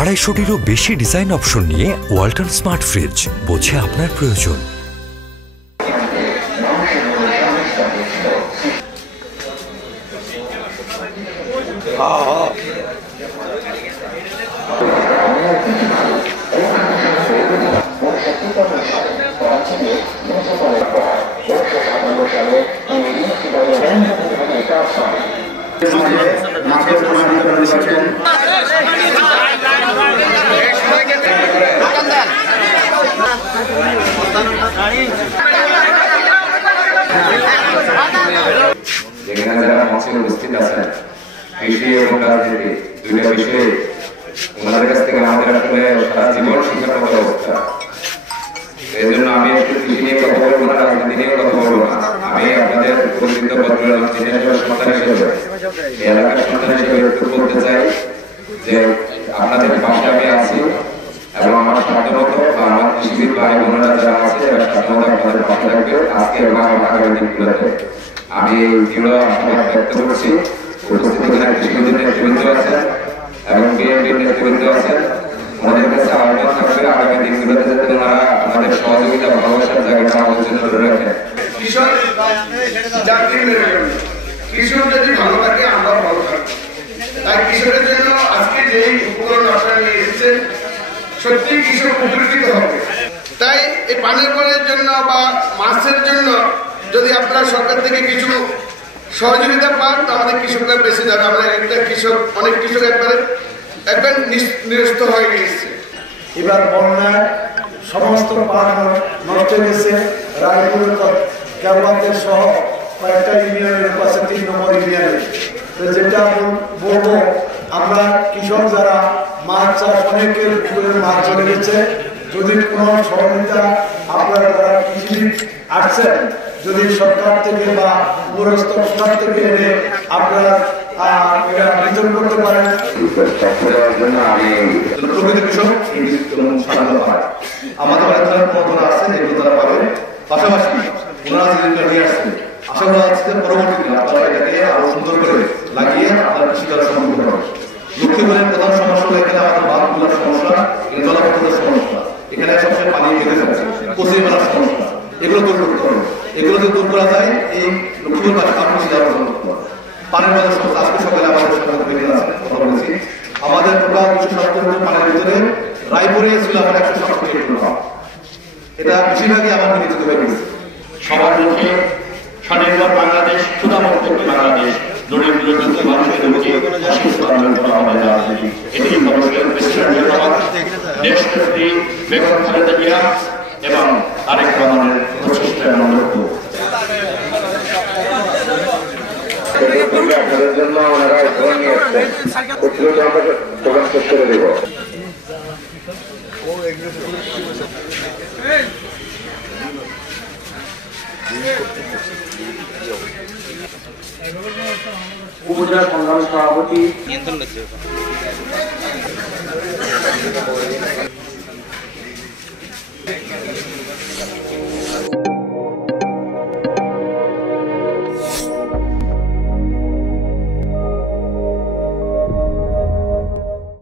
আড়াইশোটিরও বেশি design option নিয়ে Walton smart fridge, বোঝে আপনার প্রয়োজন। যেখানে যারা মঞ্চে উপস্থিত আছেন, কৃষি এবং রাজনীতি দুইটা বিষয়ে ওনাদের কাছ থেকে আমাদের আসলে সারা জীবন শিক্ষার মতো অবস্থা। এই জন্য আমি একটু কৃষি নিয়ে কথা বলবো না, রাজনীতি নিয়ে কথা বলবো না। আমি আপনাদের পরিচিত বদলাম সন্তান হিসেবে, এই এলাকার সন্তান হিসেবে একটু বলতে চাই যে আপনাদের পাশে আমি আছি এবং আমার সাধ্যমতো বা আমার কৃষিবিদ ভাই বোনেরা যারা আছে সাধ্যমতো আপনাদের পাশে থাকবে আজকে এবং আগামী দিনগুলোতে। আমি এই দৃঢ় আশাবাদ ব্যক্ত করছি। উপস্থিত এখানে কৃষিবিদের নেতৃবৃন্দ আছেন এবং বিএনপির নেতৃবৃন্দ আছেন। ওনাদের কাছে আহ্বান থাকবে আগামী দিনগুলোতে যাতে ওনারা আমাদের সহযোগিতা ভালোবাসার জায়গাটা আমাদের জন্য ধরে রাখেন। কৃষক যদি ভালো থাকে আমরা ভালো থাকবো। তাই কৃষকের জন্য আজকে যে উপকরণ আপনারা নিয়ে এসেছেন সত্যি কৃষক উপকৃত হবে। তাই এই পানের পরের জন্য বা মাছের জন্য যদি আপনারা সরকার থেকে কিছু সহযোগিতা পান তাহলে কৃষকরা বেঁচে যাবে। আমরা একটা কৃষক অনেক কৃষক একবার নিরস্ত হয়ে গিয়েছে। এবার বন্যায় সমস্ত পান নষ্ট হয়েছে। রায়পুর ক্যাম্পাসের সহ কয়েকটা ইউনিয়নের পাশে 3 নম্বর ইউনিয়নে। তো যেটা বলবো, আমরা কৃষক যারা মাছ চাষ অনেকের পুকুরের মাছ চলে গেছে, যদি কোনো সহযোগিতা আপনারা যারা কৃষি আসছেন যদি সরকার থেকে বা উপরস্থ সরকার থেকে এনে আপনারা বিতরণ করতে পারেন। আমাদের অনেক ধরনের পদ্ধতি আছে যেগুলো তারা পাবে। পাশাপাশি ওনারা যেগুলো নিয়ে আসছেন আশা করা যাচ্ছে পরবর্তীতে আপনারা এটাকে আরো সুন্দর করে লাগিয়ে আপনার কৃষি করা সম্ভব হবে। লক্ষ্মীপুরের প্রধান সমস্যা হলো এখানে আমাদের বাঁধগুলোর সমস্যা, জলাবদ্ধতার সমস্যা, এখানে সবসময় পানি বেঁধে যাচ্ছে, পচে ফেলার সমস্যা, এগুলো দূর করতে হবে। এগুলো যদি দূর করা যায় এই লক্ষ্মীপুর পাশে কৃষি দেওয়ার জন্য পানির বাজার সমস্যা আজকে সকালে আমাদের সাথে কথা বলেছি। আমাদের টোটাল 270 পানির ভিতরে রায়পুরে ছিল আমার 170 পাম্প। এটা বেশিরভাগই আমার নিয়োজিত হয়ে গেছে। সবার মধ্যে স্বনির্ভর বাংলাদেশ, ক্ষুধামুক্ত বাংলাদেশ, দরিদ্র দুঃখী মানুষের মধ্যে এটি মানুষের দেশপ্রতি বেগম খালেদা জিয়া এবং আরেক রহমানের প্রচেষ্টার লক্ষ্য। আপনাদের জন্য ওনারা নিয়ে আসছেন, আমরা প্রকাশ করে দেব। উপজেলা সংগ্রামী সভাপতি